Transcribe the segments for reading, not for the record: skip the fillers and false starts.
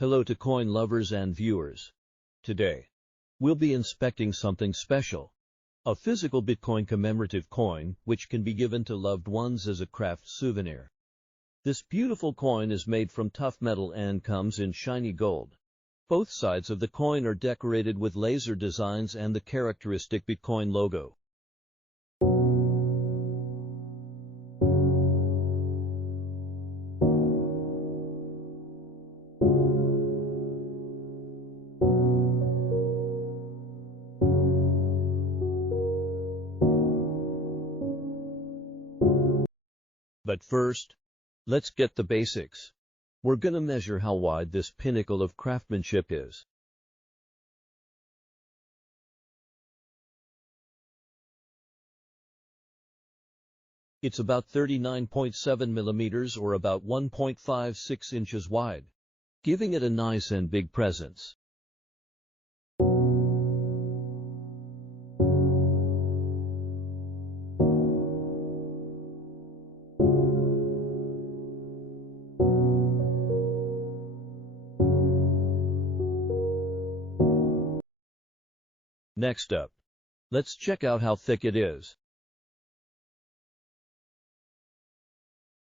Hello to coin lovers and viewers. Today, we'll be inspecting something special. A physical Bitcoin commemorative coin, which can be given to loved ones as a craft souvenir. This beautiful coin is made from tough metal and comes in shiny gold. Both sides of the coin are decorated with laser designs and the characteristic Bitcoin logo. But first, let's get the basics. We're gonna measure how wide this pinnacle of craftsmanship is. It's about 39.7 millimeters or about 1.56 inches wide, giving it a nice and big presence. Next up, let's check out how thick it is.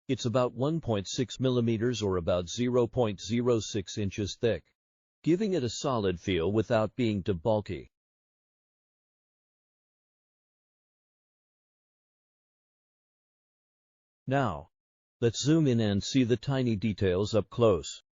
It's about 1.6 millimeters or about 0.06 inches thick, giving it a solid feel without being too bulky. Now, let's zoom in and see the tiny details up close.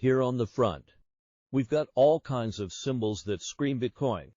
Here on the front, we've got all kinds of symbols that scream Bitcoin.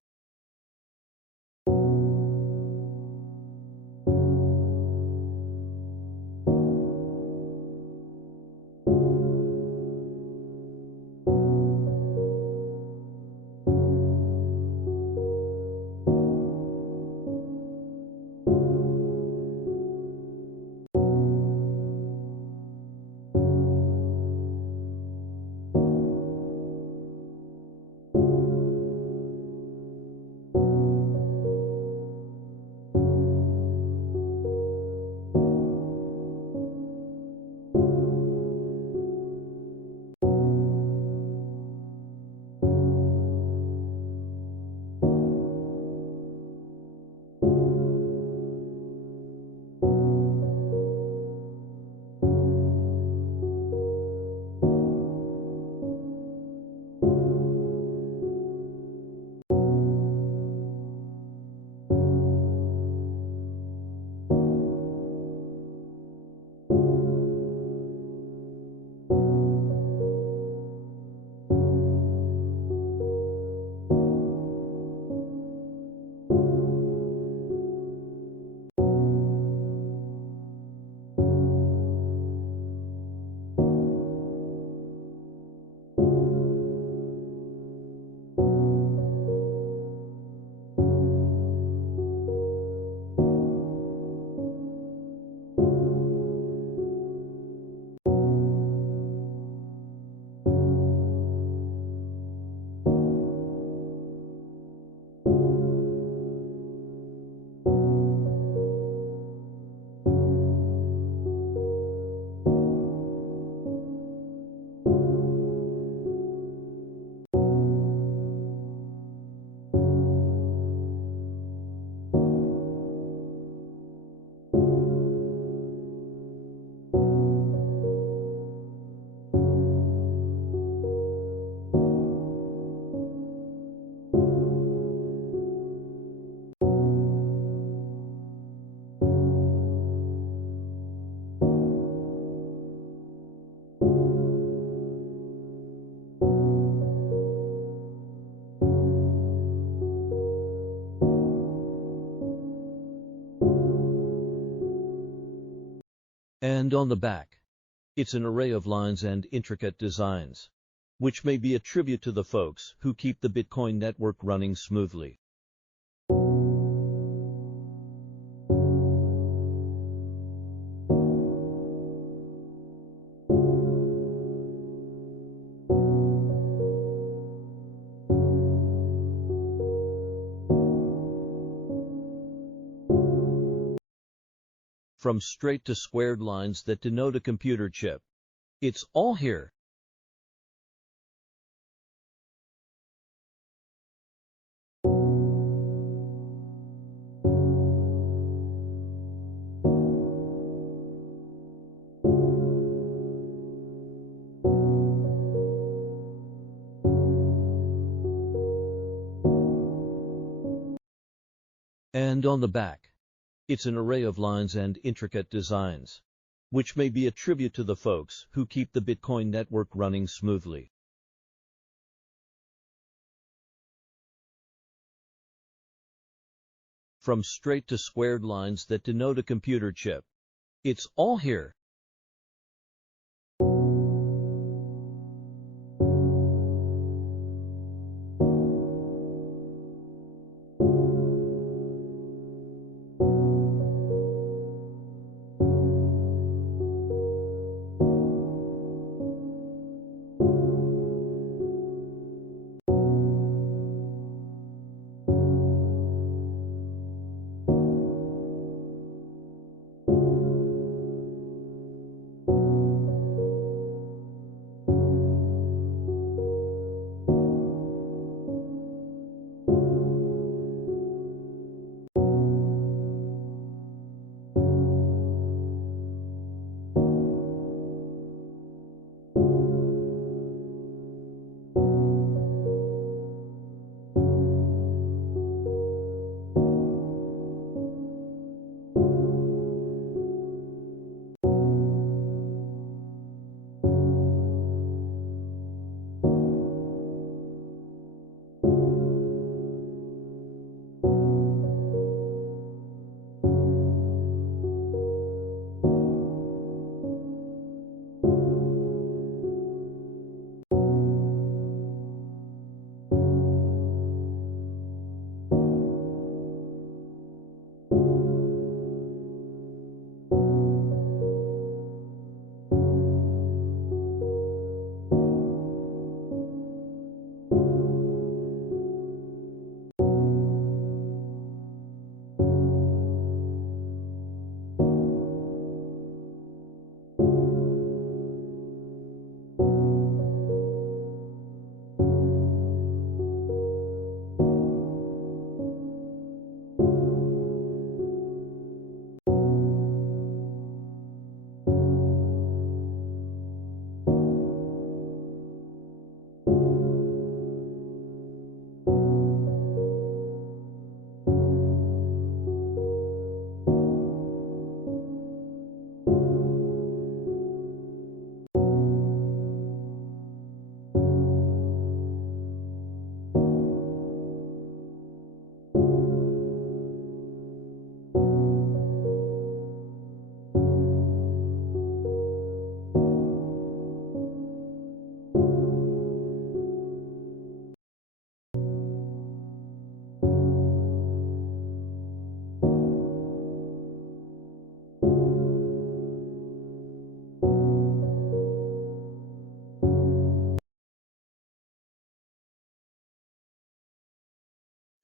And on the back, it's an array of lines and intricate designs, which may be a tribute to the folks who keep the Bitcoin network running smoothly. From straight to squared lines that denote a computer chip. It's all here. And on the back, it's an array of lines and intricate designs, which may be a tribute to the folks who keep the Bitcoin network running smoothly. From straight to squared lines that denote a computer chip. It's all here.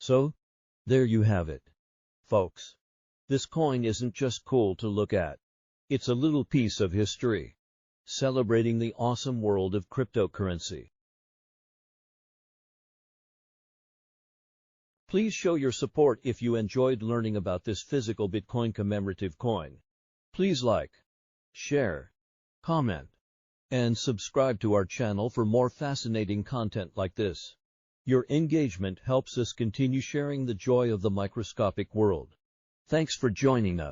So, there you have it, folks. This coin isn't just cool to look at. It's a little piece of history, celebrating the awesome world of cryptocurrency. Please show your support if you enjoyed learning about this physical Bitcoin commemorative coin. Please like, share, comment, and subscribe to our channel for more fascinating content like this. Your engagement helps us continue sharing the joy of the microscopic world. Thanks for joining us.